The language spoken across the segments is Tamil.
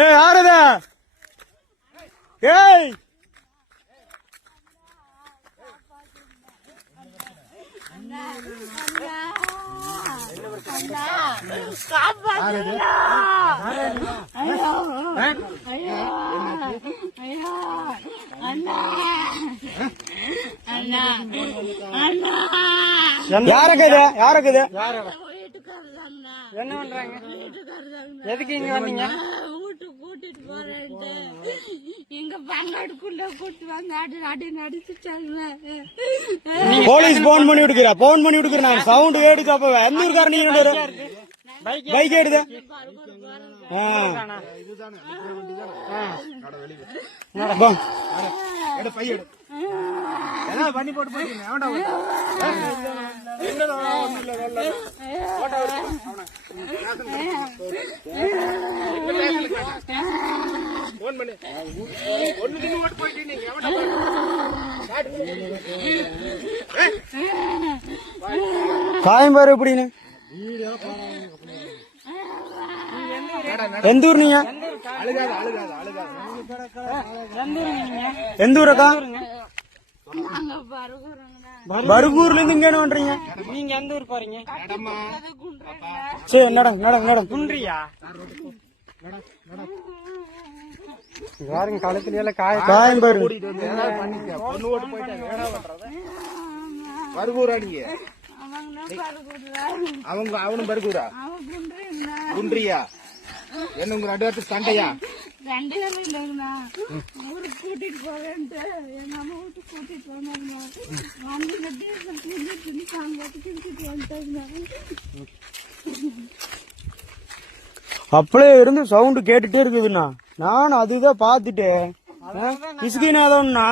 ஏய் யாரதா? ஏய் யாருக்குது யாருக்குது என்ன பண்றாங்க? எதுக்கு இங்க வந்தீங்க? வீட்டுக்கு கூட்டிட்டு போறேன்ட்டு எங்க பங்காடுக்குள்ள கூட்டு வந்து அடி நடிச்சுட்டாங்க. போலீஸ் போன் பண்ணி விடுக்கிறா, போன் பண்ணி விடுக்கிறேன். நான் சவுண்ட் கேடுச்சு. அப்ப எந்த ஊருக்கார நீ பைக் எடுது? பண்ணி போட்டு காயம் பாரு எப்படின்னு. எந்த ஊர் நீங்க? எந்த ஊரக்கா? பருகூர்ல இருந்து இங்க என்ன பண்றீங்க? நீங்க எந்த ஊர் போறீங்க? சரி நடங்க நடங்க நடங்க. குன்றியா? யாருங்க கழுத்துல எல்லாம் காயம் பாரு. பருகூரா நீங்க? அவனும் பருகூரா? குன்றியா? என்ன உங்க ரெண்டு பேருக்கு சண்டையா? சண்டையில இல்லைங்கண்ணா, ஊருக்கு கூட்டிட்டு போறேன்ட்டு எங்க அம்மா வீட்டுக்கு கூட்டிட்டு போனாங்கண்ணா. வந்து கட்டி காங்கத்துக்கு வந்துட்டாங்க. அப்படியே இருந்து சவுண்ட் கேட்டுட்டே இருக்குதுண்ணா. நானும் அதுதான் பாத்துட்டு இசுகினாதோன்னா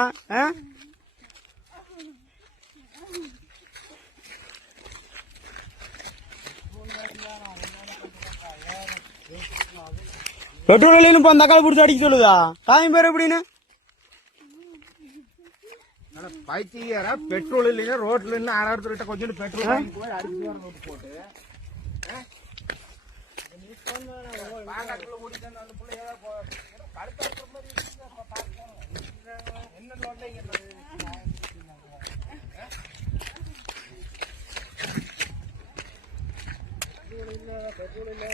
பெட்ரோல் இல்லைன்னு இப்ப அந்த அக்கால பிடிச்சி அடிக்க சொல்லுதா? காயம் பேர் எப்படின்னு? பைத்தியாரா? பெட்ரோல் இல்லைன்னா ரோட்ல இருந்து ஆறாயிரத்து கொஞ்சம் பெட்ரோல் வாங்கி போய் அடிச்சு வர ரோட்டு போட்டு பெட்ரோல் இல்ல